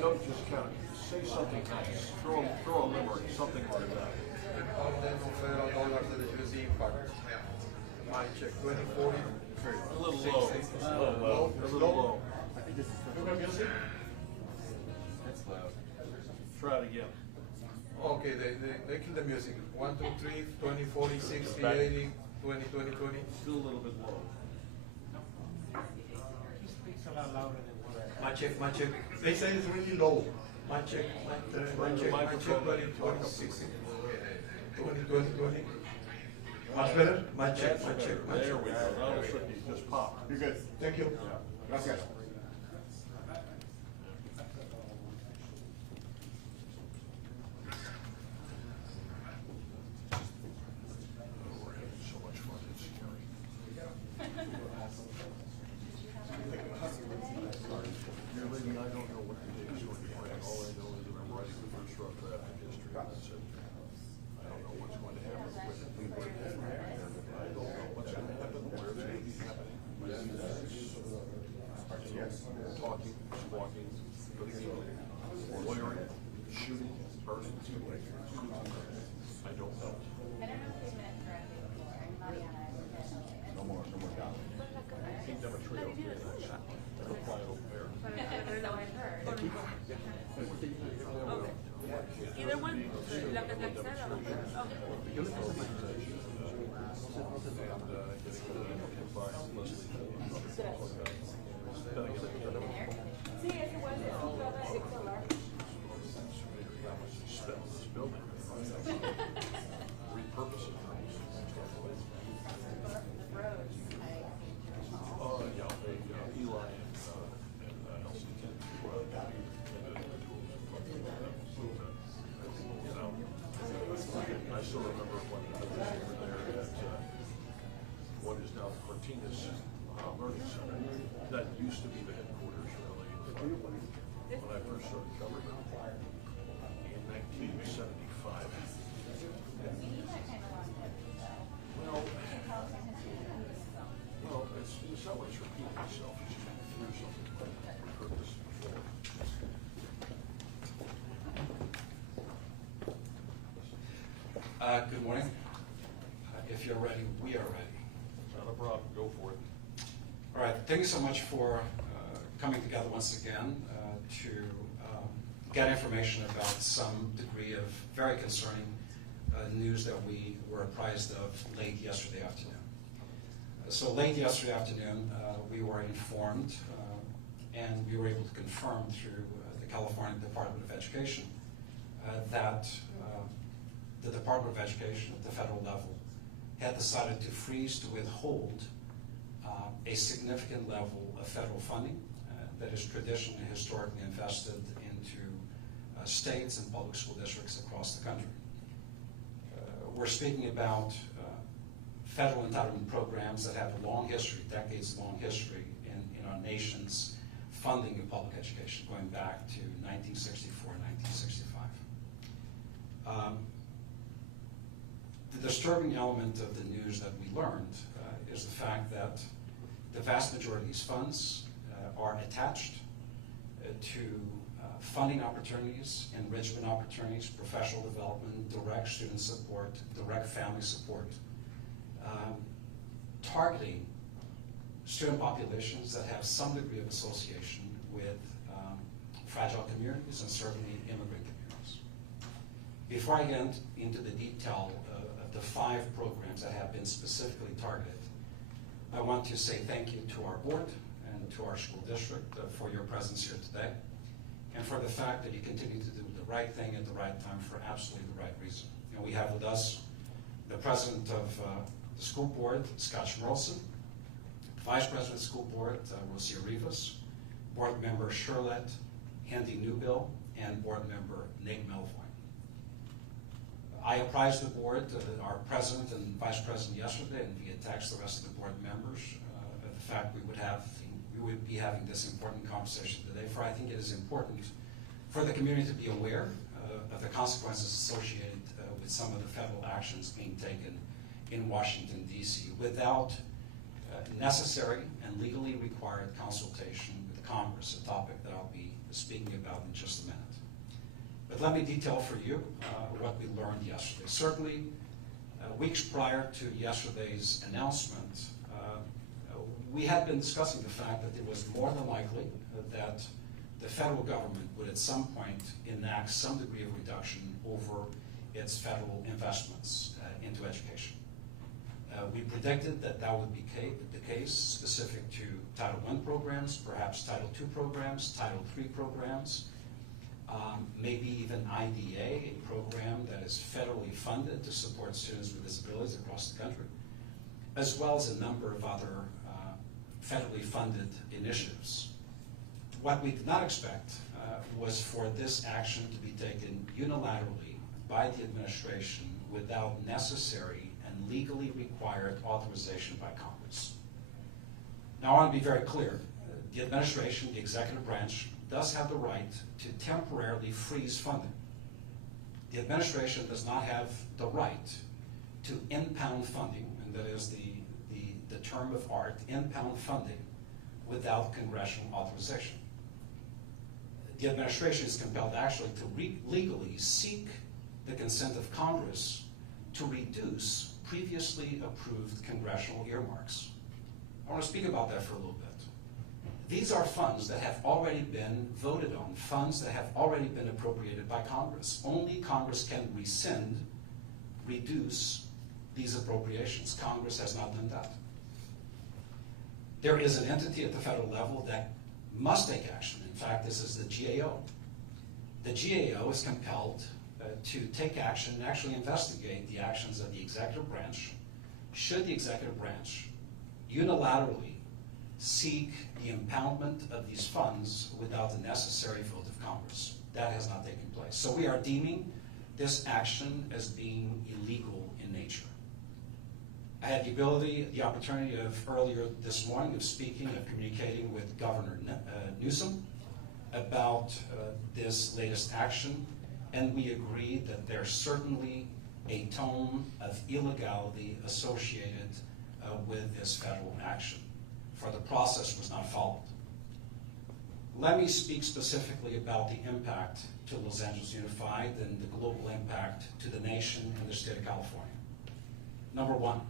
Don't just count it. Say something nice. Throw a limerick, something like that. Mic check, 2040. A little low. A little low. I think this is that's loud. Try it again. Okay, they kill the music. 1, 2, 3, 20, 40, 60, 80, 20, 20, 20. Still a little bit low. He speaks a lot louder than what I. My check. They say it's really low. My check, 20, 60, 20, 20, 20. Much better? My check. There we go. Now it should be just pop. You're good. Thank you. Gracias. We're having so much fun. It's scary. You're leaving. I don't know what the day is going to bring. All I know is that I'm writing the first rough draft of history. That's it. I don't know what's going to happen with it. I don't know what's going to happen, where it's going to be happening. Talking, walking, lawyering, shooting, burning. I don't know. No more down. Keep them a trio. They'll fly it over there. Either one, la tercera. Sí, ese igual es entrada exhalar. Repurpose it. Eli and LCT. I still remember when we were there at what is now the Martinez Learning Center. That used to be the headquarters, really, when I first started covering it in 1975. Well, it's not what it's repeating itself. It's just through something. We've heard this before. Good morning. If you're ready, we are ready. Not a problem. Go for it. All right. Thank you so much for coming together once again to get information about some degree of very concerning news that we were apprised of late yesterday afternoon. So late yesterday afternoon, we were informed and we were able to confirm through the California Department of Education that the Department of Education at the federal level had decided to freeze, to withhold a significant level of federal funding that is traditionally historically invested into states and public school districts across the country. We're speaking about federal entitlement programs that have a long history, decades-long history in our nation's funding of public education, going back to 1964, 1965. The disturbing element of the news that we learned is the fact that the vast majority of these funds are attached to funding opportunities, enrichment opportunities, professional development, direct student support, direct family support, targeting student populations that have some degree of association with fragile communities and certainly immigrant communities. Before I get into the detail of the 5 programs that have been specifically targeted, I want to say thank you to our board and to our school district for your presence here today, and for the fact that you continue to do the right thing at the right time for absolutely the right reason. And we have with us the president of the school board, Scott Schmerlson, vice president of the school board, Rosia Rivas, board member Sherlette Handy Newbill, and board member Nate Melvoin. I apprised the board, our president and vice president yesterday, and via text the rest of the board members, of the fact we would be having this important conversation today. For I think it is important for the community to be aware of the consequences associated with some of the federal actions being taken in Washington, D.C. without necessary and legally required consultation with Congress, a topic that I'll be speaking about in just a minute. But let me detail for you what we learned yesterday. Certainly, weeks prior to yesterday's announcement, we had been discussing the fact that it was more than likely that the federal government would at some point enact some degree of reduction over its federal investments into education. We predicted that that would be the case specific to Title I programs, perhaps Title II programs, Title III programs, maybe even IDA, a program that is federally funded to support students with disabilities across the country, as well as a number of other federally funded initiatives. What we did not expect was for this action to be taken unilaterally by the administration without necessary and legally required authorization by Congress. Now, I want to be very clear. The administration, the executive branch, does have the right to temporarily freeze funding. The administration does not have the right to impound funding, and that is the term of art, impound funding, without congressional authorization. The administration is compelled actually to legally seek the consent of Congress to reduce previously approved congressional earmarks. I want to speak about that for a little bit. These are funds that have already been voted on, funds that have already been appropriated by Congress. Only Congress can rescind, reduce these appropriations. Congress has not done that. There is an entity at the federal level that must take action. In fact, this is the GAO. The GAO is compelled to take action and actually investigate the actions of the executive branch, should the executive branch unilaterally seek the impoundment of these funds without the necessary vote of Congress. That has not taken place. So we are deeming this action as being illegal in nature. I had the opportunity of earlier this morning of speaking, of communicating with Governor Newsom about this latest action, and we agreed that there's certainly a tone of illegality associated with this federal action, for the process was not followed. Let me speak specifically about the impact to Los Angeles Unified and the global impact to the nation and the state of California. Number one,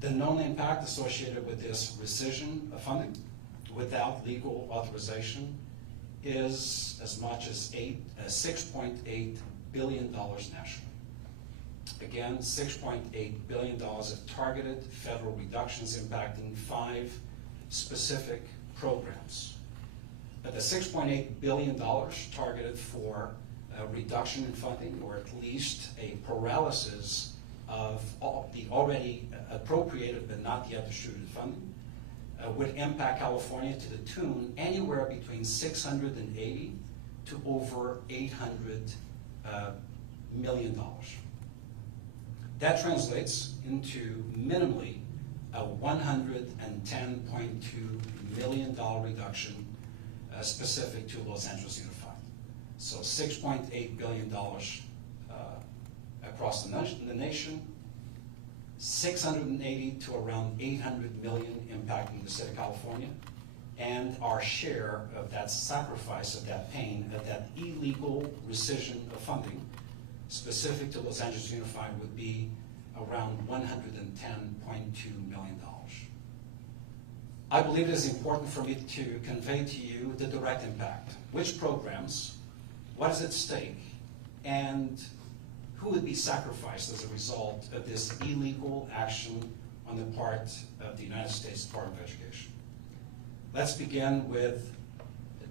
the known impact associated with this rescission of funding without legal authorization is as much as $6.8 billion nationally. Again, $6.8 billion of targeted federal reductions impacting 5 specific programs. But the $6.8 billion targeted for a reduction in funding, or at least a paralysis of the already appropriated but not yet distributed funding, would impact California to the tune anywhere between $680 to over $800 million. That translates into minimally a $110.2 million reduction specific to Los Angeles Unified. So $6.8 billion across the nation, 680 to around 800 million impacting the state of California, and our share of that sacrifice, of that pain, of that illegal rescission of funding specific to Los Angeles Unified would be around $110.2 million. I believe it is important for me to convey to you the direct impact. Which programs, what is at stake, and who would be sacrificed as a result of this illegal action on the part of the United States Department of Education. Let's begin with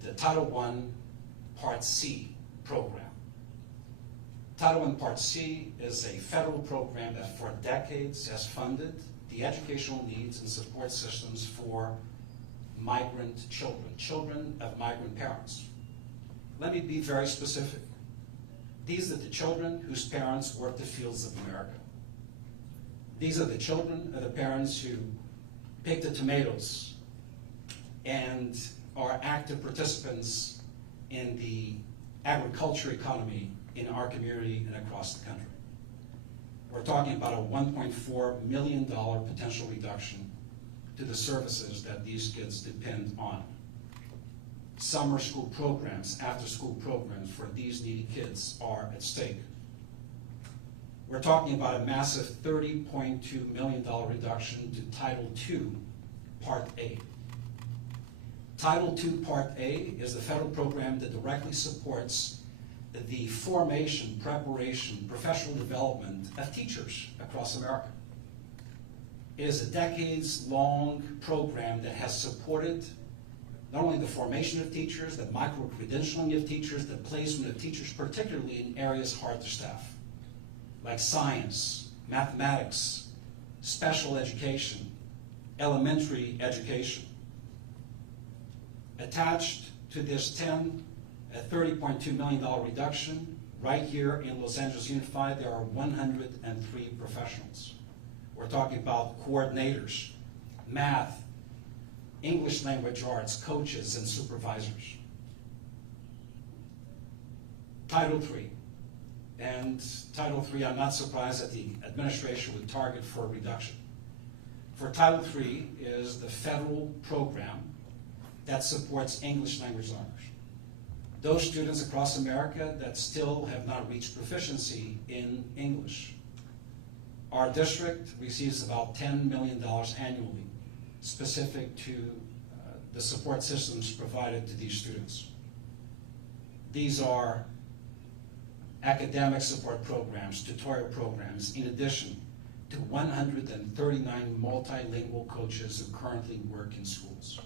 the Title I Part C program. Title I Part C is a federal program that for decades has funded the educational needs and support systems for migrant children, children of migrant parents. Let me be very specific. These are the children whose parents work the fields of America. These are the children of the parents who pick the tomatoes and are active participants in the agriculture economy in our community and across the country. we're talking about a $1.4 million potential reduction to the services that these kids depend on. Summer school programs, after-school programs for these needy kids are at stake. We're talking about a massive $30.2 million reduction to Title II, Part A. Title II, Part A is the federal program that directly supports the formation, preparation, professional development of teachers across America. It is a decades-long program that has supported not only the formation of teachers, the micro-credentialing of teachers, the placement of teachers, particularly in areas hard to staff, like science, mathematics, special education, elementary education. Attached to this $30.2 million reduction, right here in Los Angeles Unified, there are 103 professionals. We're talking about coordinators, math, English language arts, coaches, and supervisors. Title III. And Title III, I'm not surprised that the administration would target for a reduction. For Title III is the federal program that supports English language learners. Those students across America that still have not reached proficiency in English. Our district receives about $10 million annually, specific to the support systems provided to these students. These are academic support programs, tutorial programs, in addition to 139 multilingual coaches who currently work in schools.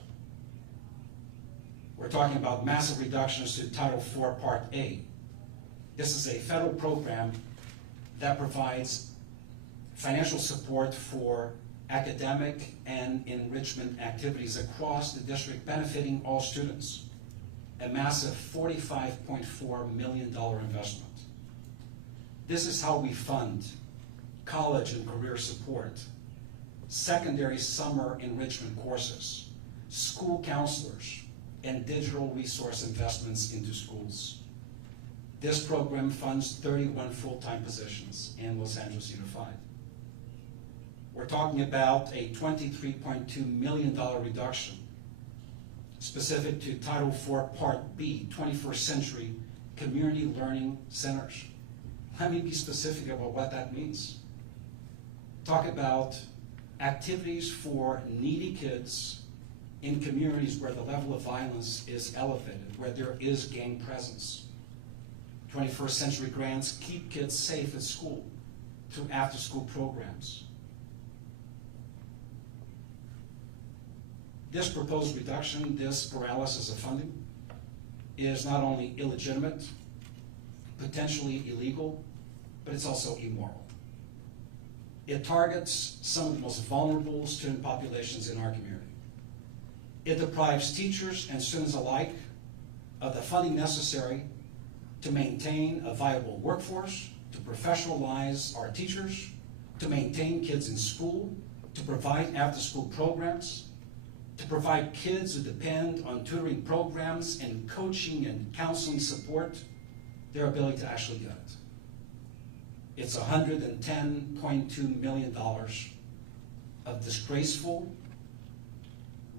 We're talking about massive reductions to Title IV, Part A. This is a federal program that provides financial support for academic and enrichment activities across the district, benefiting all students. A massive $45.4 million investment. This is how we fund college and career support, secondary summer enrichment courses, school counselors, and digital resource investments into schools. This program funds 31 full-time positions in Los Angeles Unified. We're talking about a $23.2 million reduction specific to Title IV, Part B, 21st Century Community Learning Centers. Let me be specific about what that means. Talk about activities for needy kids in communities where the level of violence is elevated, where there is gang presence. 21st Century grants keep kids safe at school through after-school programs. This proposed reduction, this paralysis of funding, is not only illegitimate, potentially illegal, but it's also immoral. It targets some of the most vulnerable student populations in our community. It deprives teachers and students alike of the funding necessary to maintain a viable workforce, to professionalize our teachers, to maintain kids in school, to provide after-school programs, to provide kids who depend on tutoring programs and coaching and counseling support, their ability to actually get it. It's $110.2 million of disgraceful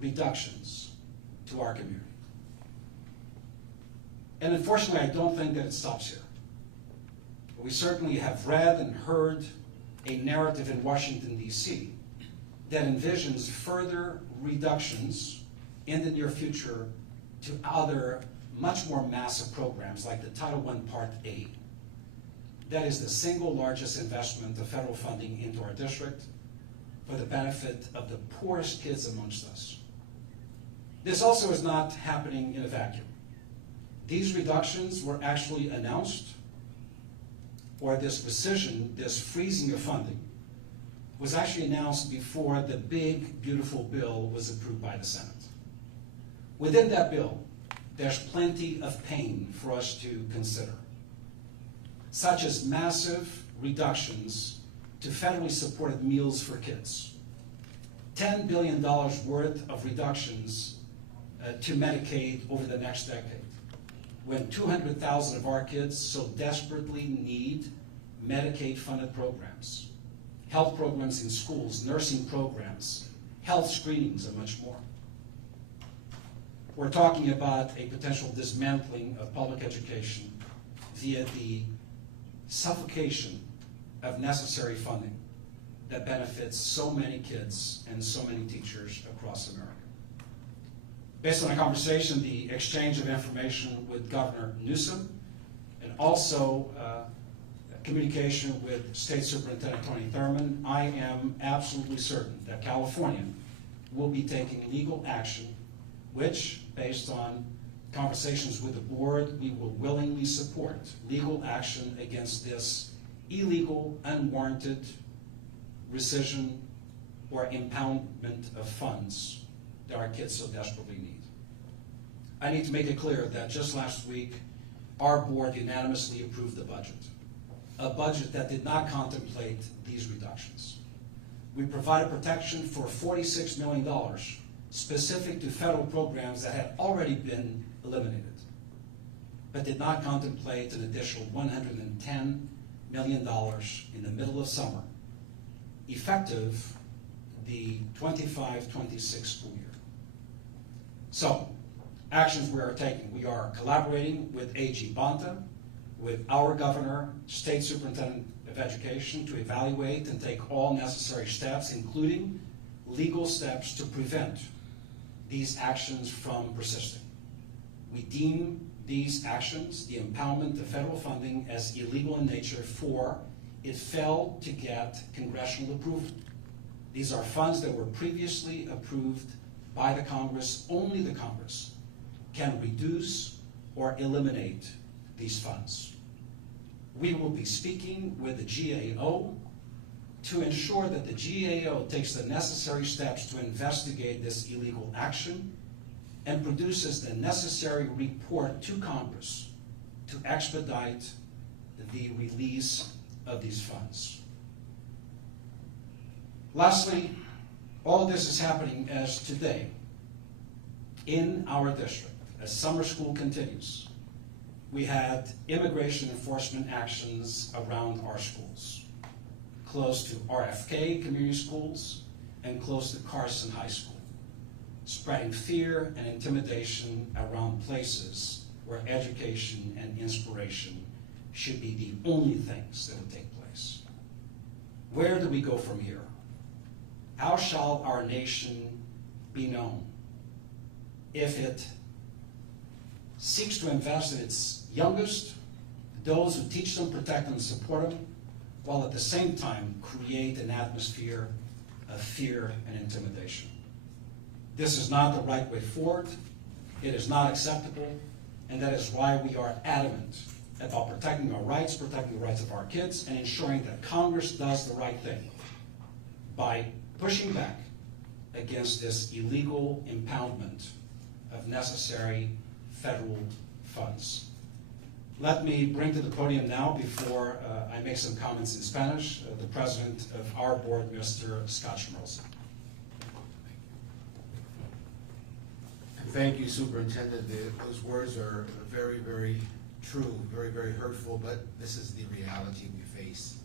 reductions to our community. And unfortunately, I don't think that it stops here. We certainly have read and heard a narrative in Washington, D.C. that envisions further reductions in the near future to other much more massive programs like the Title I, Part A. That is the single largest investment of federal funding into our district for the benefit of the poorest kids amongst us. This also is not happening in a vacuum. These reductions were actually announced, or this decision, this freezing of funding, was actually announced before the big, beautiful bill was approved by the Senate. Within that bill, there's plenty of pain for us to consider, such as massive reductions to federally supported meals for kids, $10 billion worth of reductions to Medicaid over the next decade, when 200,000 of our kids so desperately need Medicaid-funded programs, health programs in schools, nursing programs, health screenings, and much more. We're talking about a potential dismantling of public education via the suffocation of necessary funding that benefits so many kids and so many teachers across America. Based on a conversation, the exchange of information with Governor Newsom, and also communication with State Superintendent Tony Thurmond, I am absolutely certain that California will be taking legal action, which, based on conversations with the board, we will willingly support legal action against this illegal, unwarranted rescission or impoundment of funds that our kids so desperately need. I need to make it clear that just last week, our board unanimously approved the budget, a budget that did not contemplate these reductions. We provided protection for $46 million specific to federal programs that had already been eliminated, but did not contemplate an additional $110 million in the middle of summer, effective the 25-26 school year. So, actions we are taking. We are collaborating with AG Bonta, with our governor, State Superintendent of Education, to evaluate and take all necessary steps, including legal steps to prevent these actions from persisting. We deem these actions, the impoundment of federal funding, as illegal in nature, for it failed to get congressional approval. These are funds that were previously approved by the Congress. Only the Congress can reduce or eliminate these funds. We will be speaking with the GAO to ensure that the GAO takes the necessary steps to investigate this illegal action and produces the necessary report to Congress to expedite the release of these funds. Lastly, all this is happening as today, in our district, as summer school continues, we had immigration enforcement actions around our schools, close to RFK community schools and close to Carson High School, spreading fear and intimidation around places where education and inspiration should be the only things that would take place. Where do we go from here? How shall our nation be known if it seeks to invest in its youngest, those who teach them, protect them, and support them, while at the same time create an atmosphere of fear and intimidation? This is not the right way forward. It is not acceptable, and that is why we are adamant about protecting our rights, protecting the rights of our kids, and ensuring that Congress does the right thing by pushing back against this illegal impoundment of necessary federal funds. Let me bring to the podium now, before I make some comments in Spanish, the president of our board, Mr. Scott Schmerls. Thank you, Superintendent. Those words are very, very true, very, very hurtful, but this is the reality we face.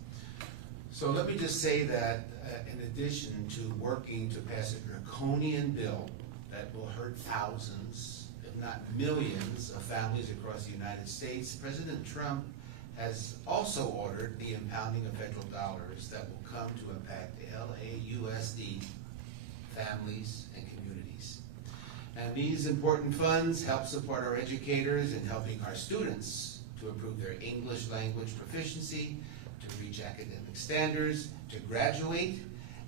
So let me just say that in addition to working to pass a draconian bill that will hurt thousands, if not millions, of families across the United States, President Trump has also ordered the impounding of federal dollars that will come to impact LAUSD families and communities. And these important funds help support our educators in helping our students to improve their English language proficiency, to reach academic standards, to graduate,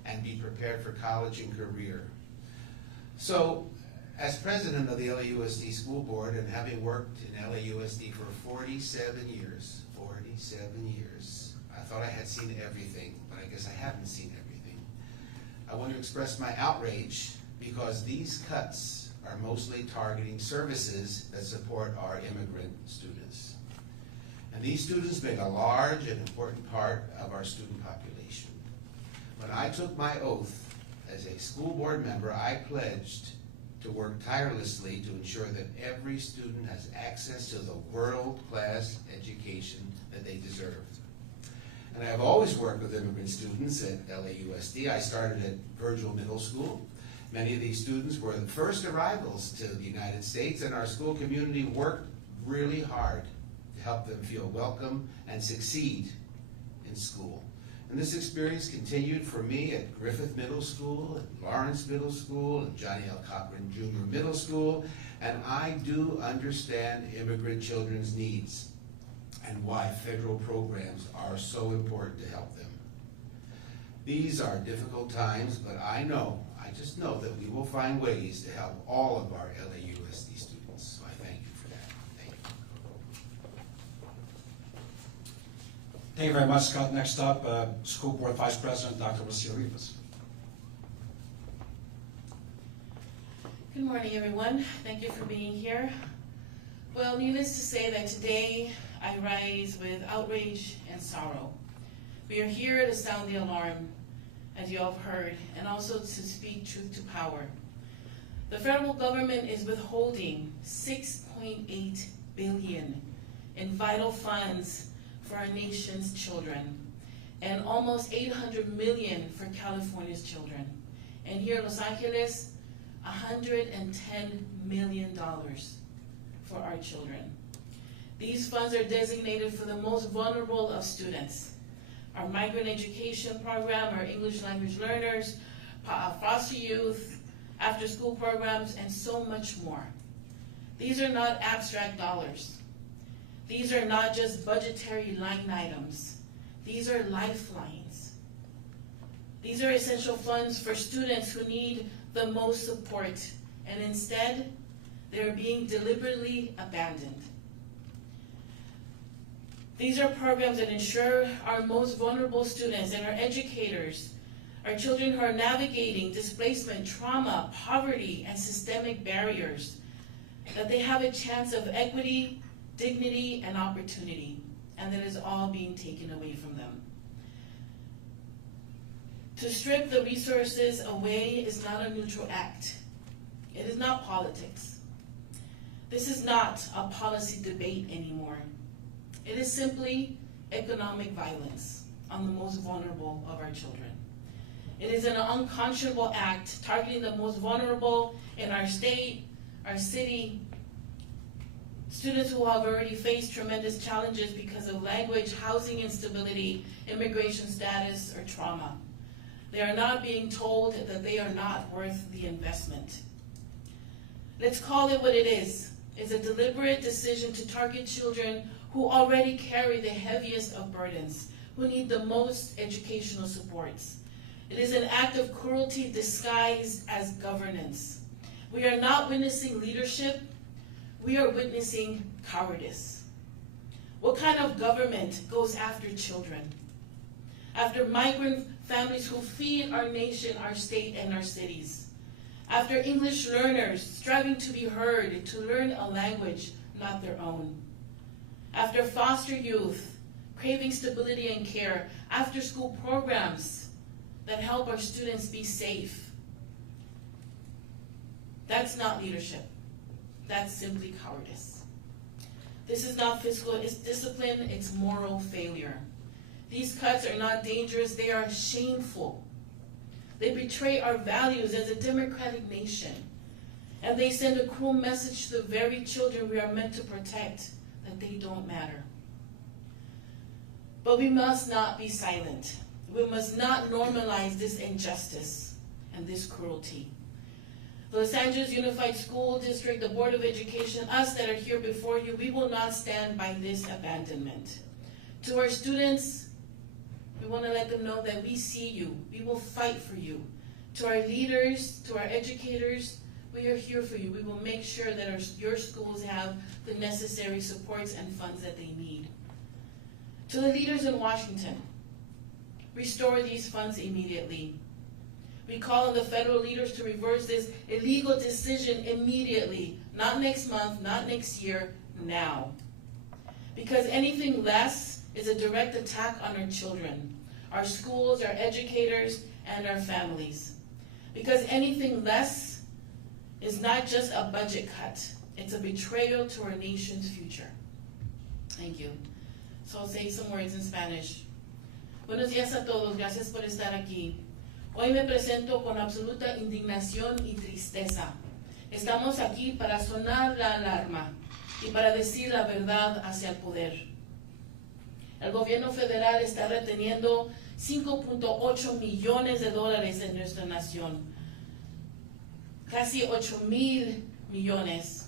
and be prepared for college and career. So, as president of the LAUSD School Board, and having worked in LAUSD for 47 years, I thought I had seen everything, but I guess I haven't seen everything. I want to express my outrage because these cuts are mostly targeting services that support our immigrant students. And these students make a large and important part of our student population. When I took my oath as a school board member, I pledged to work tirelessly to ensure that every student has access to the world-class education that they deserve. And I've always worked with immigrant students at LAUSD. I started at Virgil Middle School. Many of these students were the first arrivals to the United States, and our school community worked really hard to help them feel welcome and succeed in school. And this experience continued for me at Griffith Middle School, at Lawrence Middle School, and Johnny L. Cochran Jr. Middle School, and I do understand immigrant children's needs and why federal programs are so important to help them. These are difficult times, but I just know that we will find ways to help all of our LAUSD students. So I thank you for that. Thank you. Thank you very much, Scott. Next up, School Board Vice President, Dr. Rocio Rivas. Good morning, everyone. Thank you for being here. Well, needless to say that today I rise with outrage and sorrow. We are here to sound the alarm, as you all have heard, and also to speak truth to power. The federal government is withholding $6.8 billion in vital funds for our nation's children, and almost $800 million for California's children. And here in Los Angeles, $110 million for our children. These funds are designated for the most vulnerable of students. Our migrant education program, our English language learners, foster youth, after-school programs, and so much more. These are not abstract dollars. These are not just budgetary line items. These are lifelines. These are essential funds for students who need the most support, and instead, they're being deliberately abandoned. These are programs that ensure our most vulnerable students and our educators, our children who are navigating displacement, trauma, poverty, and systemic barriers, that they have a chance of equity, dignity, and opportunity, and that is all being taken away from them. To strip the resources away is not a neutral act. It is not politics. This is not a policy debate anymore. It is simply economic violence on the most vulnerable of our children. It is an unconscionable act targeting the most vulnerable in our state, our city, students who have already faced tremendous challenges because of language, housing instability, immigration status, or trauma. They are not being told that they are not worth the investment. Let's call it what it is. It's a deliberate decision to target children who already carry the heaviest of burdens, who need the most educational supports. It is an act of cruelty disguised as governance. We are not witnessing leadership, we are witnessing cowardice. What kind of government goes after children? After migrant families who feed our nation, our state, and our cities. After English learners striving to be heard, to learn a language not their own. After foster youth craving stability and care. After school programs that help our students be safe. That's not leadership. That's simply cowardice. This is not fiscal discipline, it's moral failure. These cuts are not dangerous, they are shameful. They betray our values as a democratic nation. And they send a cruel message to the very children we are meant to protect, that they don't matter. But we must not be silent. We must not normalize this injustice and this cruelty. The Los Angeles Unified School District, the Board of Education, us that are here before you, we will not stand by this abandonment. To our students, we want to let them know that we see you. We will fight for you. To our leaders, to our educators, we are here for you. We will make sure that your schools have the necessary supports and funds that they need. To the leaders in Washington, restore these funds immediately. We call on the federal leaders to reverse this illegal decision immediately, not next month, not next year, now. Because anything less is a direct attack on our children, our schools, our educators, and our families. Because anything less is not just a budget cut, it's a betrayal to our nation's future. Thank you. So I'll say some words in Spanish. Buenos días a todos, gracias por estar aquí. Hoy me presento con absoluta indignación y tristeza. Estamos aquí para sonar la alarma y para decir la verdad hacia el poder. El gobierno federal está reteniendo 5.8 millones de dólares en nuestra nación. Casi 8,000 millones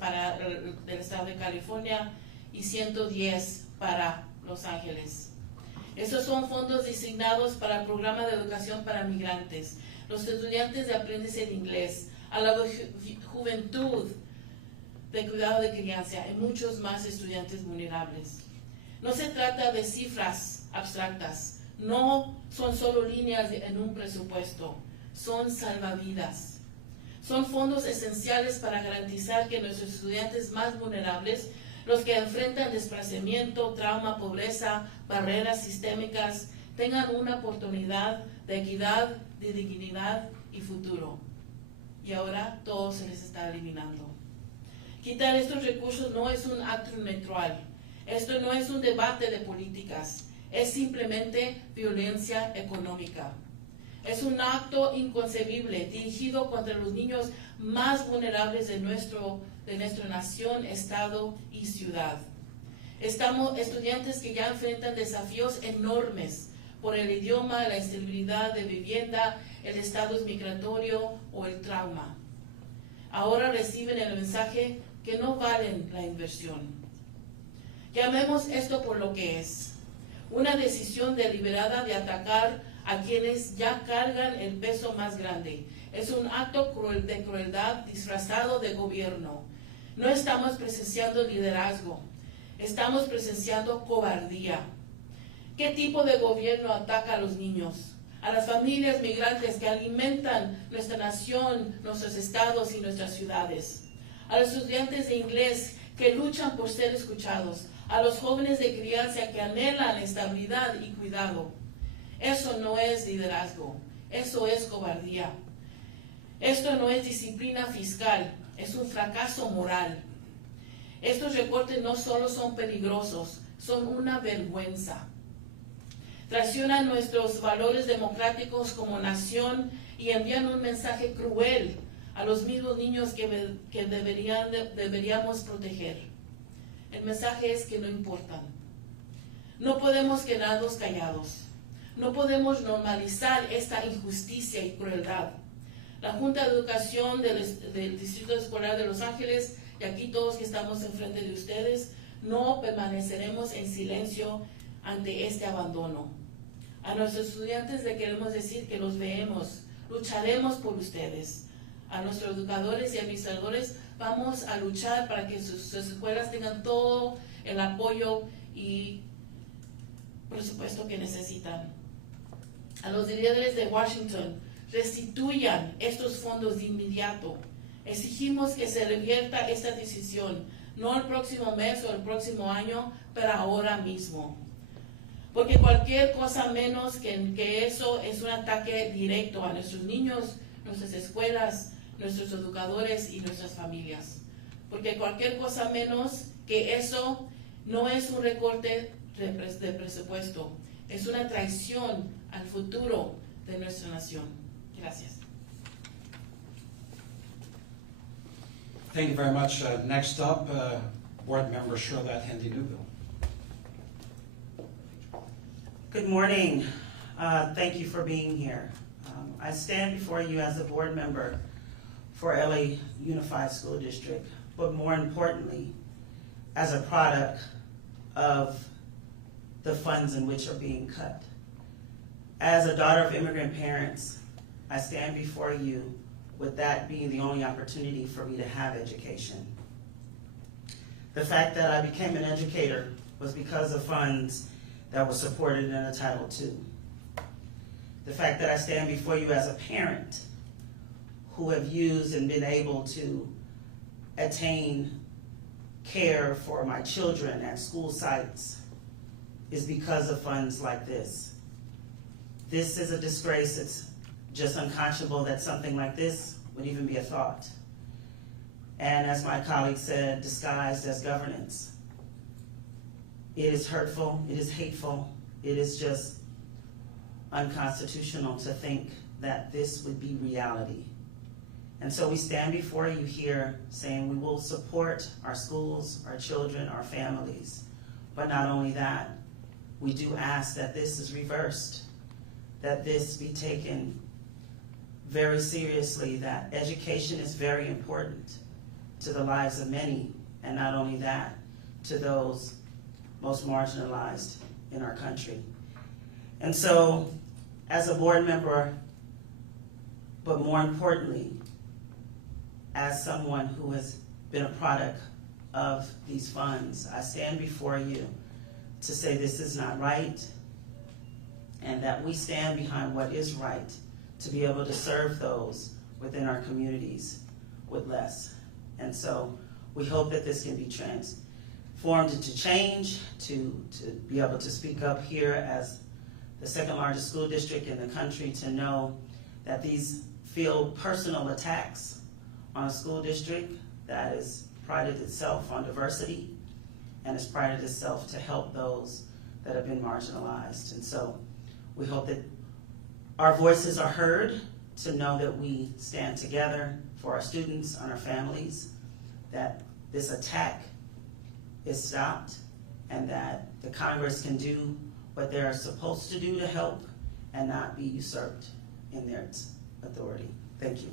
para el estado de California y 110 para Los Ángeles. Estos son fondos designados para el programa de educación para migrantes, los estudiantes de aprendizaje de inglés, a la juventud de cuidado de crianza y muchos más estudiantes vulnerables. No se trata de cifras abstractas, no son solo líneas en un presupuesto, son salvavidas. Son fondos esenciales para garantizar que nuestros estudiantes más vulnerables, los que enfrentan desplazamiento, trauma, pobreza, barreras sistémicas, tengan una oportunidad de equidad, de dignidad y futuro. Y ahora todo se les está eliminando. Quitar estos recursos no es un acto neutral. Esto no es un debate de políticas. Es simplemente violencia económica. Es un acto inconcebible dirigido contra los niños más vulnerables de nuestra nación, estado y ciudad. Estamos estudiantes que ya enfrentan desafíos enormes por el idioma, la instabilidad de vivienda, el estatus migratorio o el trauma. Ahora reciben el mensaje que no valen la inversión. Llamemos esto por lo que es: una decisión deliberada de atacar a quienes ya cargan el peso más grande. Es un acto de crueldad disfrazado de gobierno. No estamos presenciando liderazgo, estamos presenciando cobardía. ¿Qué tipo de gobierno ataca a los niños, a las familias migrantes que alimentan nuestra nación, nuestros estados y nuestras ciudades? A los estudiantes de inglés que luchan por ser escuchados, a los jóvenes de crianza que anhelan estabilidad y cuidado. Eso no es liderazgo, eso es cobardía. Esto no es disciplina fiscal, es un fracaso moral. Estos recortes no solo son peligrosos, son una vergüenza. Traicionan nuestros valores democráticos como nación y envían un mensaje cruel a los mismos niños que deberíamos proteger. El mensaje es que no importan. No podemos quedarnos callados. No podemos normalizar esta injusticia y crueldad. La Junta de Educación del Distrito Escolar de Los Ángeles, y aquí todos que estamos enfrente de ustedes, no permaneceremos en silencio ante este abandono. A nuestros estudiantes le queremos decir que los vemos, lucharemos por ustedes. A nuestros educadores y administradores vamos a luchar para que sus escuelas tengan todo el apoyo y presupuesto que necesitan. A los líderes de Washington, restituyan estos fondos de inmediato. Exigimos que se revierta esta decisión, no el próximo mes o el próximo año, pero ahora mismo. Porque cualquier cosa menos que eso es un ataque directo a nuestros niños, nuestras escuelas, nuestros educadores y nuestras familias. Porque cualquier cosa menos que eso no es un recorte de presupuesto, es una traición al futuro de nuestra nación. Gracias. Thank you very much. Next up, Board Member Charlotte Handy Newville. Good morning. Thank you for being here. I stand before you as a board member for LA Unified School District, but more importantly, as a product of the funds in which are being cut. As a daughter of immigrant parents, I stand before you with that being the only opportunity for me to have education. The fact that I became an educator was because of funds that were supported in a Title II. The fact that I stand before you as a parent who have used and been able to attain care for my children at school sites is because of funds like this. This is a disgrace. It's just unconscionable that something like this would even be a thought. And as my colleague said, disguised as governance. It is hurtful, it is hateful, it is just unconstitutional to think that this would be reality. And so we stand before you here saying we will support our schools, our children, our families. But not only that, we do ask that this is reversed, that this be taken very seriously, that education is very important to the lives of many, and not only that, to those most marginalized in our country. And so, as a board member, but more importantly, as someone who has been a product of these funds, I stand before you to say this is not right, and that we stand behind what is right to be able to serve those within our communities with less. And so we hope that this can be transformed into change, to be able to speak up here as the second largest school district in the country, to know that these feel personal attacks on a school district that has prided itself on diversity and has prided itself to help those that have been marginalized. And so we hope that our voices are heard, to know that we stand together for our students and our families, that this attack is stopped, and that the Congress can do what they're supposed to do to help and not be usurped in their authority. Thank you.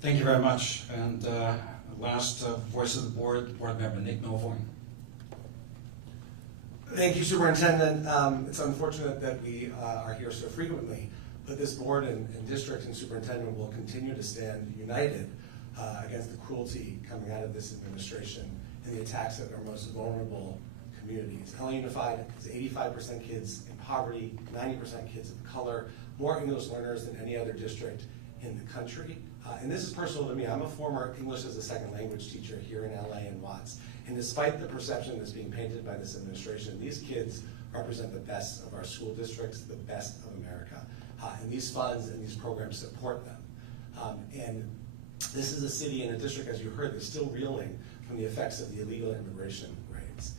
Thank you very much. And last voice of the board member Nick Novoin. Thank you, Superintendent. It's unfortunate that we are here so frequently, but this board and district and superintendent will continue to stand united against the cruelty coming out of this administration and the attacks at our most vulnerable communities. LA Unified is 85% kids in poverty, 90% kids of color, more English learners than any other district in the country. And this is personal to me. I'm a former English as a second language teacher here in LA and Watts. And despite the perception that's being painted by this administration, these kids represent the best of our school districts, the best of America. And these funds and these programs support them. And this is a city and a district, as you heard, that's still reeling from the effects of the illegal immigration raids.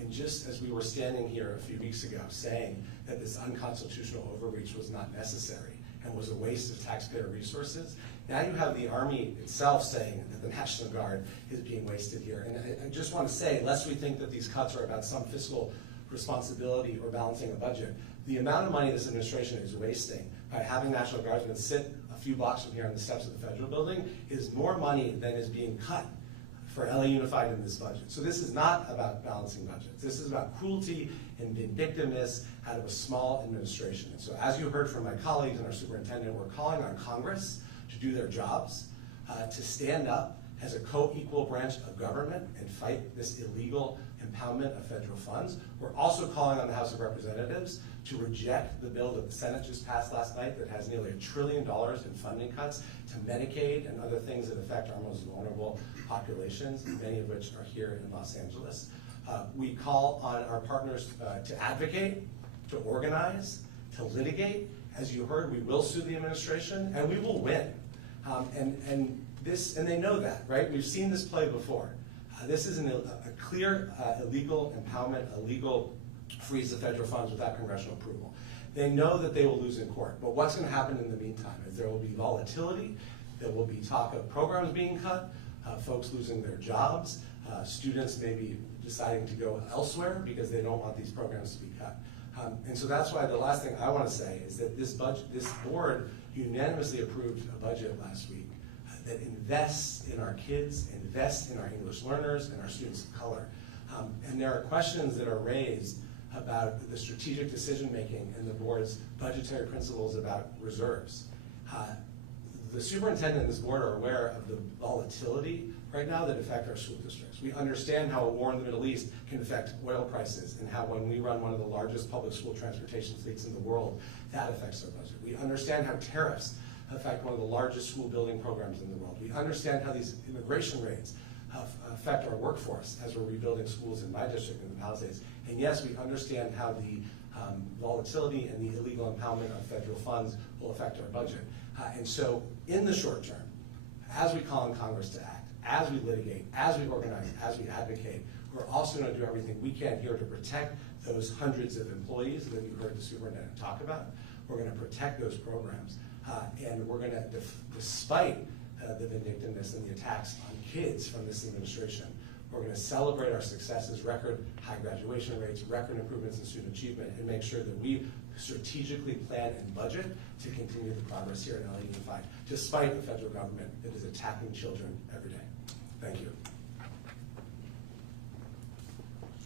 And just as we were standing here a few weeks ago saying that this unconstitutional overreach was not necessary and was a waste of taxpayer resources, now you have the Army itself saying that the National Guard is being wasted here. And I just want to say, lest we think that these cuts are about some fiscal responsibility or balancing a budget, the amount of money this administration is wasting by having National Guardsmen sit a few blocks from here on the steps of the federal building is more money than is being cut for LA Unified in this budget. So this is not about balancing budgets. This is about cruelty and vindictiveness out of a small administration. And so as you heard from my colleagues and our superintendent, we're calling on Congress to do their jobs, to stand up as a co-equal branch of government and fight this illegal impoundment of federal funds. We're also calling on the House of Representatives to reject the bill that the Senate just passed last night that has nearly $1 trillion in funding cuts to Medicaid and other things that affect our most vulnerable populations, many of which are here in Los Angeles. We call on our partners to advocate, to organize, to litigate. As you heard, we will sue the administration and we will win. And they know that, right? We've seen this play before. This is a clear illegal impoundment, a legal freeze of federal funds without congressional approval. They know that they will lose in court, but what's going to happen in the meantime is there will be volatility, there will be talk of programs being cut, folks losing their jobs, students maybe deciding to go elsewhere because they don't want these programs to be cut. And so that's why the last thing I want to say is that this board unanimously approved a budget last week that invests in our kids, invests in our English learners and our students of color. And there are questions that are raised about the strategic decision-making in the board's budgetary principles about reserves. The superintendent and this board are aware of the volatility right now that affect our school districts. We understand how a war in the Middle East can affect oil prices and how when we run one of the largest public school transportation fleets in the world, that affects our budget. We understand how tariffs affect one of the largest school building programs in the world. We understand how these immigration rates affect our workforce as we're rebuilding schools in my district in the Palisades. And yes, we understand how the volatility and the illegal impoundment of federal funds will affect our budget. And so in the short term, as we call on Congress to act, as we litigate, as we organize, as we advocate, we're We're also going to do everything we can here to protect those hundreds of employees that you heard the superintendent talk about. We're going to protect those programs. And we're going to, despite the vindictiveness and the attacks on kids from this administration, we're going to celebrate our successes, record high graduation rates, record improvements in student achievement, and make sure that we strategically plan and budget to continue the progress here at LA Unified, despite the federal government that is attacking children every day. Thank you.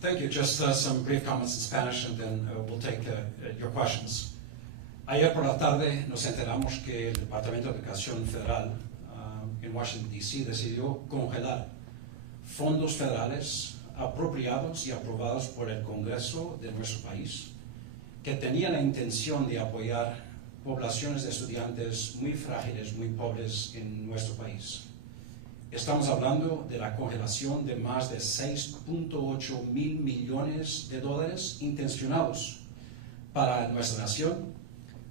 Thank you. Just some brief comments in Spanish, and then we'll take your questions. Ayer por la tarde nos enteramos que el Departamento de Educación Federal en Washington, D.C. decidió congelar fondos federales apropiados y aprobados por el Congreso de nuestro país, que tenían la intención de apoyar poblaciones de estudiantes muy frágiles, muy pobres en nuestro país. Estamos hablando de la congelación de más de 6.8 mil millones de dólares intencionados para nuestra nación,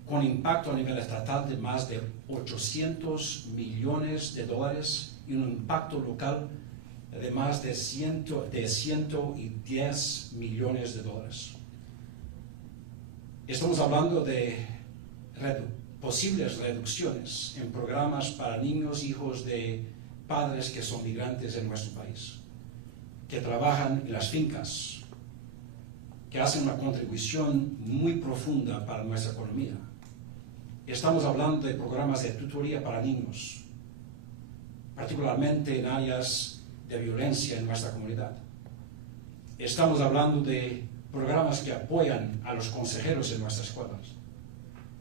con impacto a nivel estatal de más de 800 millones de dólares y un impacto local de más de 110 millones de dólares. Estamos hablando de posibles reducciones en programas para niños, hijos de padres que son migrantes en nuestro país, que trabajan en las fincas, que hacen una contribución muy profunda para nuestra economía. Estamos hablando de programas de tutoría para niños, particularmente en áreas de violencia en nuestra comunidad. Estamos hablando de programas que apoyan a los consejeros en nuestras escuelas,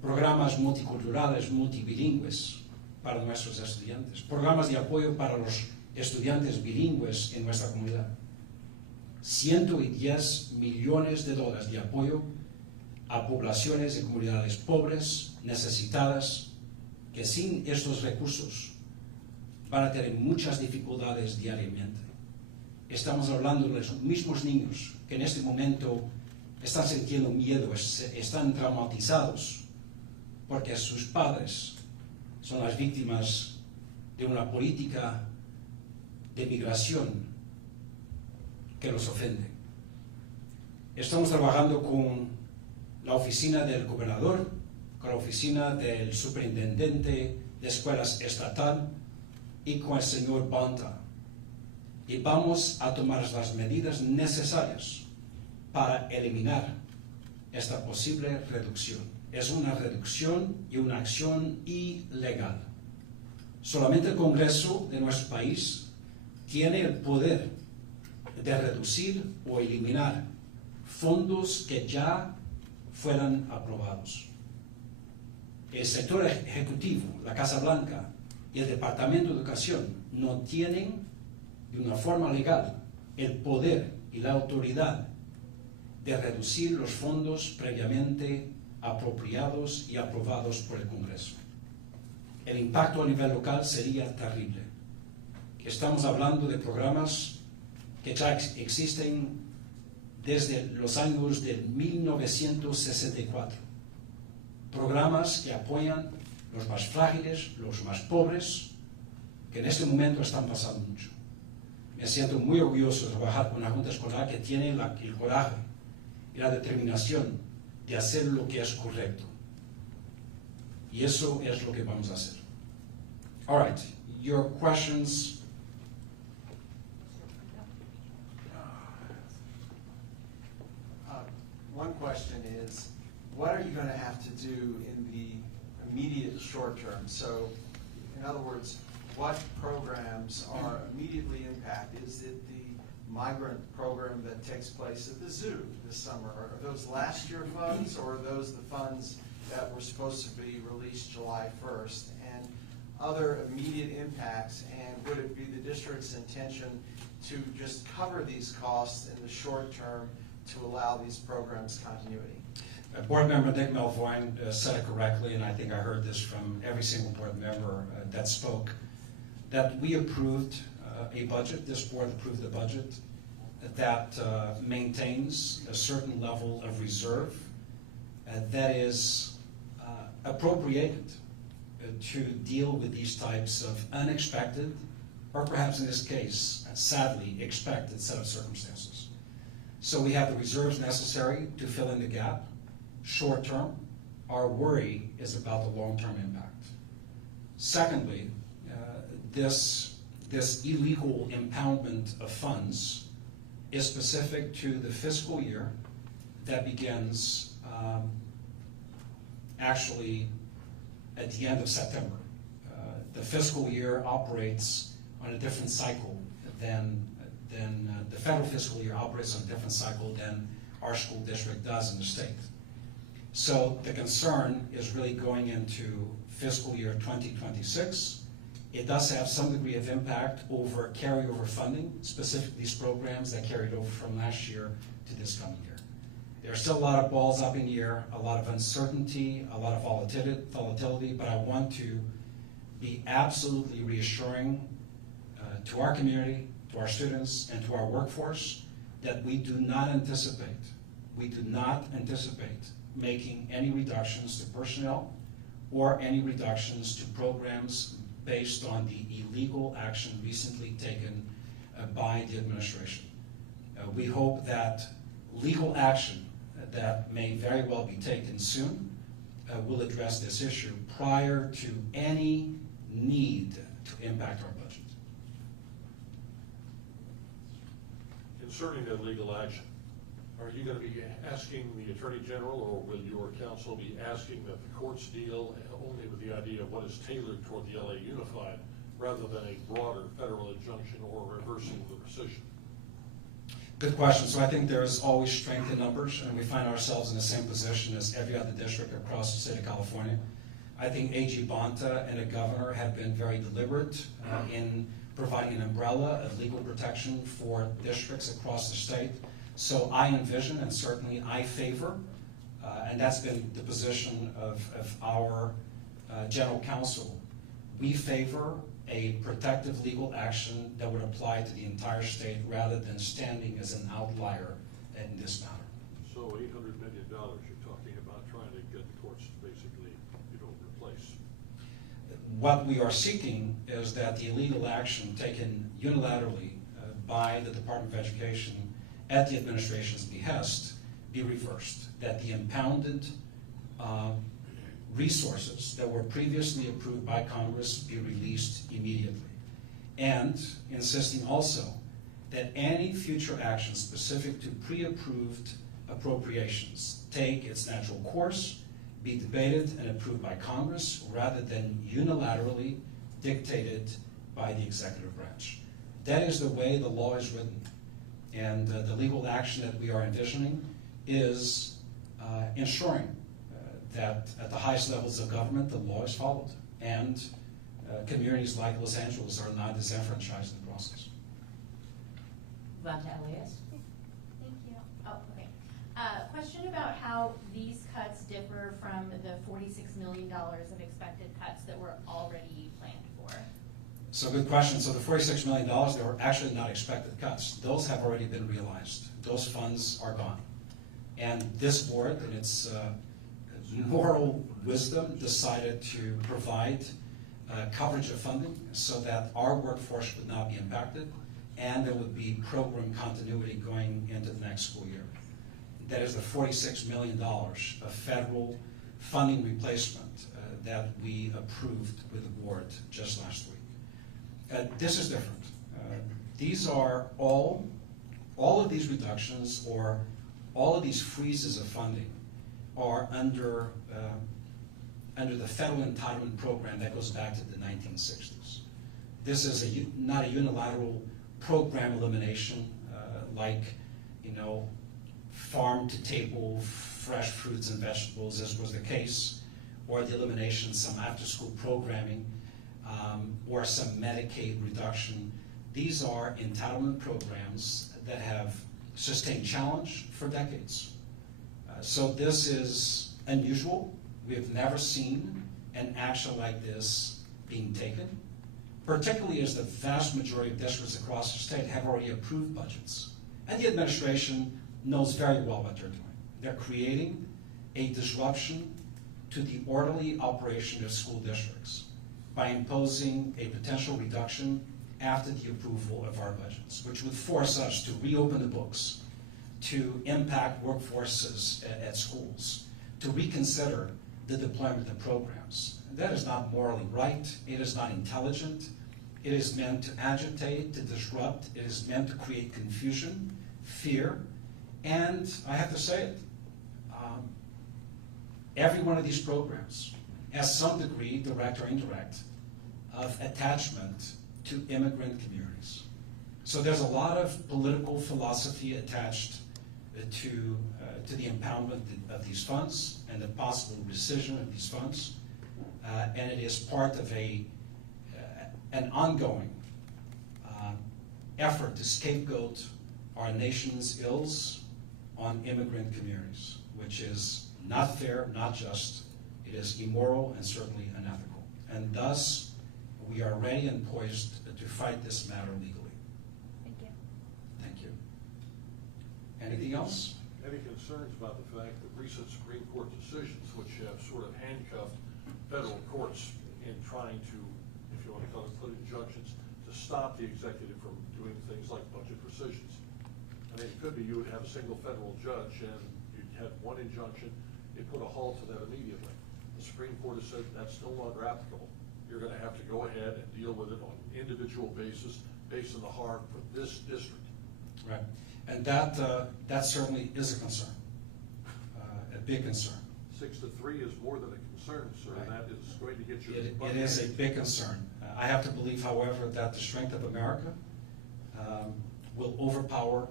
programas multiculturales, multibilingües para nuestros estudiantes, programas de apoyo para los estudiantes bilingües en nuestra comunidad. 110 millones de dólares de apoyo a poblaciones y comunidades pobres, necesitadas, que sin estos recursos van a tener muchas dificultades diariamente. Estamos hablando de los mismos niños que en este momento están sintiendo miedo, están traumatizados, porque sus padres son las víctimas de una política de migración que los ofende. Estamos trabajando con la oficina del gobernador, con la oficina del superintendente de escuelas estatal y con el señor Bonta. Y vamos a tomar las medidas necesarias para eliminar esta posible reducción. Es una reducción y una acción ilegal. Solamente el Congreso de nuestro país tiene el poder de reducir o eliminar fondos que ya fueran aprobados. El sector ejecutivo, la Casa Blanca y el Departamento de Educación no tienen de una forma legal el poder y la autoridad de reducir los fondos previamente apropiados y aprobados por el Congreso. El impacto a nivel local sería terrible. Estamos hablando de programas que ya existen desde los años de 1964. Programas que apoyan los más frágiles, los más pobres, que en este momento están pasando mucho. Me siento muy orgulloso de trabajar con una junta escolar que tiene el coraje y la determinación de hacer lo que es correcto. Y eso es lo que vamos a hacer. All right, your questions. One question is, what are you going to have to do in the immediate short term? So, in other words, what programs are immediately impacted? Is it the migrant program that takes place at the zoo this summer? Are those last year funds, or are those the funds that were supposed to be released July 1st? And other immediate impacts, and would it be the district's intention to just cover these costs in the short term to allow these programs continuity? Board member Nick Melvoin said it correctly, and I think I heard this from every single board member that spoke, that we approved a budget, this board approved a budget that maintains a certain level of reserve that is appropriated to deal with these types of unexpected or perhaps in this case, sadly, expected set of circumstances. So we have the reserves necessary to fill in the gap. Short term, our worry is about the long-term impact. Secondly, this illegal impoundment of funds is specific to the fiscal year that begins actually at the end of September. The fiscal year operates on a different cycle than the federal fiscal year operates on a different cycle than our school district does in the state. So the concern is really going into fiscal year 2026. It does have some degree of impact over carryover funding, specifically these programs that carried over from last year to this coming year. There are still a lot of balls up in the air, a lot of uncertainty, a lot of volatility, but I want to be absolutely reassuring to our community, to our students, and to our workforce that we do not anticipate making any reductions to personnel or any reductions to programs based on the illegal action recently taken by the administration. We hope that legal action that may very well be taken soon will address this issue prior to any need to impact our budget. Concerning that legal action, are you going to be asking the Attorney General, or will your counsel be asking that the courts deal only with the idea of what is tailored toward the LA Unified rather than a broader federal injunction or reversing the rescission? Good question. So I think there's always strength in numbers, and we find ourselves in the same position as every other district across the state of California. I think AG Bonta and the governor have been very deliberate in providing an umbrella of legal protection for districts across the state. So I envision, and certainly I favor, and that's been the position of our general counsel, we favor a protective legal action that would apply to the entire state rather than standing as an outlier in this matter. So $800 million you're talking about trying to get the courts to basically, replace. What we are seeking is that the illegal action taken unilaterally by the Department of Education at the administration's behest be reversed, that the impounded resources that were previously approved by Congress be released immediately, and insisting also that any future action specific to pre-approved appropriations take its natural course, be debated and approved by Congress rather than unilaterally dictated by the executive branch. That is the way the law is written. And the legal action that we are envisioning is ensuring that at the highest levels of government, the law is followed. And communities like Los Angeles are not disenfranchised in the process. Thank you. Oh, okay. Question about how these cuts differ from the $46 million of expected cuts that were already planned for. So good question. So the $46 million, they were actually not expected cuts. Those have already been realized. Those funds are gone. And this board, in its moral wisdom, decided to provide coverage of funding so that our workforce would not be impacted and there would be program continuity going into the next school year. That is the $46 million of federal funding replacement that we approved with the board just last week. This is different. These are all of these reductions or all of these freezes of funding are under the federal entitlement program that goes back to the 1960s. This is not a unilateral program elimination like, farm to table fresh fruits and vegetables, as was the case, or the elimination of some after-school programming, or some Medicaid reduction. These are entitlement programs that have sustained challenge for decades. So this is unusual. We have never seen an action like this being taken, particularly as the vast majority of districts across the state have already approved budgets. And the administration knows very well what they're doing. They're creating a disruption to the orderly operation of school districts by imposing a potential reduction after the approval of our budgets, which would force us to reopen the books, to impact workforces at schools, to reconsider the deployment of programs. That is not morally right. It is not intelligent. It is meant to agitate, to disrupt. It is meant to create confusion, fear, and I have to say it, every one of these programs has some degree, direct or indirect, of attachment to immigrant communities. So there's a lot of political philosophy attached to the impoundment of these funds and the possible rescission of these funds, and it is part of an ongoing effort to scapegoat our nation's ills on immigrant communities, which is not fair, not just. It is immoral and certainly unethical. And thus, we are ready and poised to fight this matter legally. Thank you. Thank you. Anything else? Any concerns about the fact that recent Supreme Court decisions, which have sort of handcuffed federal courts in trying to, if you want to call it, put injunctions to stop the executive from doing things like budget rescissions? I mean, it could be you would have a single federal judge and you'd have one injunction, it put a halt to that immediately. The Supreme Court has said that's no longer applicable. You're going to have to go ahead and deal with it on an individual basis based on the harm for this district. Right. And that certainly is a concern, a big concern. 6-3 is more than a concern, sir. Right. That is going to get you. It is a big concern. I have to believe, however, that the strength of America will overpower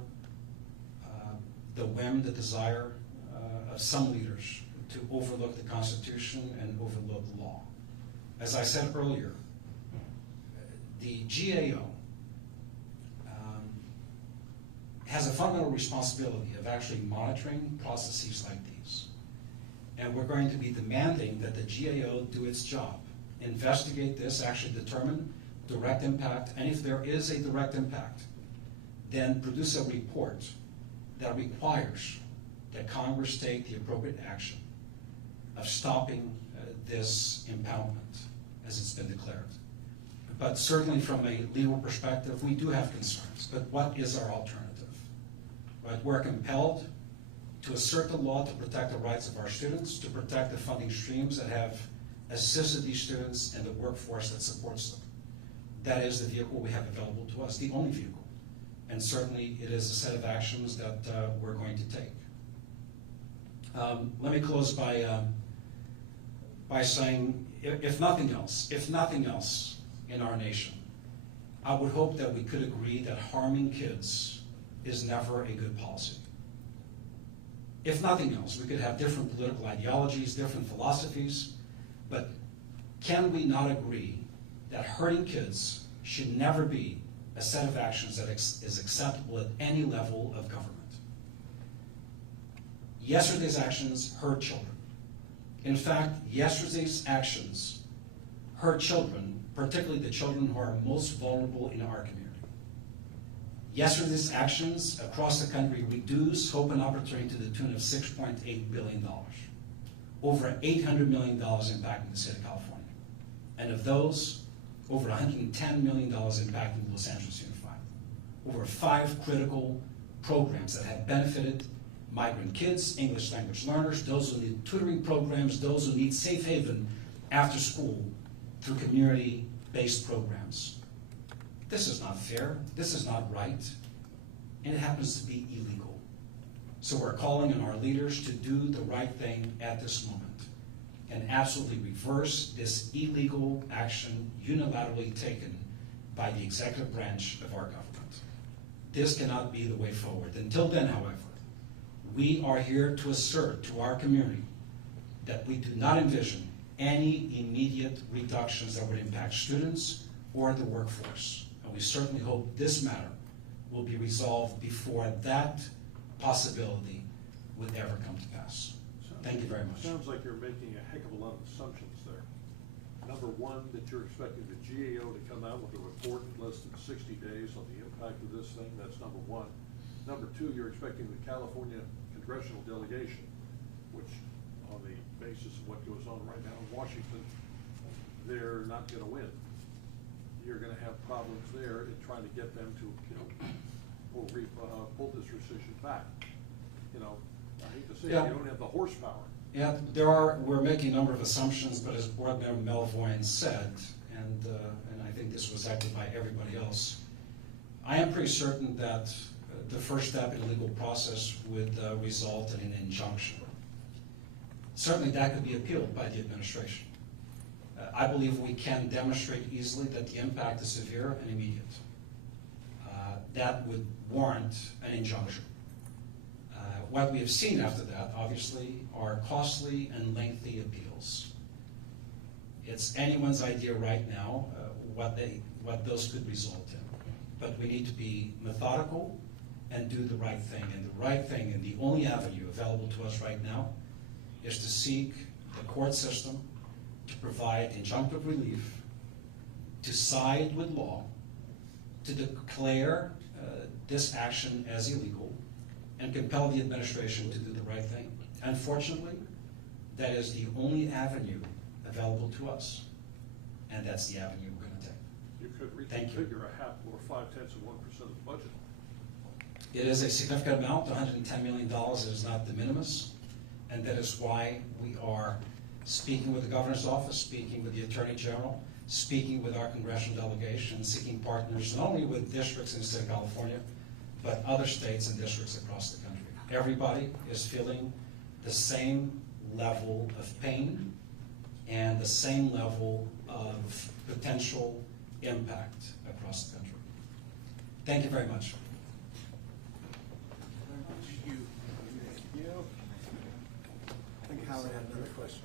the whim, the desire of some leaders to overlook the Constitution and overlook law. As I said earlier, the GAO has a fundamental responsibility of actually monitoring processes like these. And we're going to be demanding that the GAO do its job, investigate this, actually determine direct impact, and if there is a direct impact, then produce a report that requires that Congress take the appropriate action of stopping this impoundment as it's been declared. But certainly from a legal perspective, we do have concerns. But what is our alternative? Right? We're compelled to assert the law to protect the rights of our students, to protect the funding streams that have assisted these students and the workforce that supports them. That is the vehicle we have available to us, the only vehicle. And certainly it is a set of actions that we're going to take. Let me close by saying, if nothing else in our nation, I would hope that we could agree that harming kids is never a good policy. If nothing else, we could have different political ideologies, different philosophies, but can we not agree that hurting kids should never be a set of actions that is acceptable at any level of government? Yesterday's actions hurt children. In fact, yesterday's actions hurt children, particularly the children who are most vulnerable in our community. Yesterday's actions across the country reduced hope and opportunity to the tune of $6.8 billion. Over $800 million impacting the state of California. And of those, over $110 million impacting Los Angeles Unified. Over 5 critical programs that have benefited migrant kids, English language learners, those who need tutoring programs, those who need safe haven after school through community-based programs. This is not fair, this is not right, and it happens to be illegal. So we're calling on our leaders to do the right thing at this moment and absolutely reverse this illegal action unilaterally taken by the executive branch of our government. This cannot be the way forward. Until then, however, we are here to assert to our community that we do not envision any immediate reductions that would impact students or the workforce. And we certainly hope this matter will be resolved before that possibility would ever come to pass. Thank you very much. Sounds like you're making a heck of a lot of assumptions there. Number one, that you're expecting the GAO to come out with a report in less than 60 days on the impact of this thing. That's number one. Number two, you're expecting the California congressional delegation, which on the basis of what goes on right now in Washington, they're not going to win. you're gonna have problems there in trying to get them to, you know, pull this rescission back. You know, I hate to say it, Yeah. you don't have the horsepower. Yeah, we're making a number of assumptions, but as Board Member Melvoin said, and I think this was echoed by everybody else, I am pretty certain that the first step in a legal process would result in an injunction. Certainly that could be appealed by the administration. I believe we can demonstrate easily that the impact is severe and immediate. That would warrant an injunction. What we have seen after that, obviously, are costly and lengthy appeals. It's anyone's idea right now what those could result in. But we need to be methodical and do the right thing. And the right thing, and the only avenue available to us right now, is to seek the court system to provide injunctive relief, to side with law, to declare this action as illegal, and compel the administration to do the right thing. Unfortunately, that is the only avenue available to us, and that's the avenue we're going to take. You could Thank you. reconfigure a half or 0.5% of the budget. It is a significant amount, $110 million is not de minimis, and that is why we are speaking with the governor's office, speaking with the attorney general, speaking with our congressional delegation, seeking partners not only with districts in the state of California, but other states and districts across the country. Everybody is feeling the same level of pain and the same level of potential impact across the country. Thank you very much. I think Howard had another question.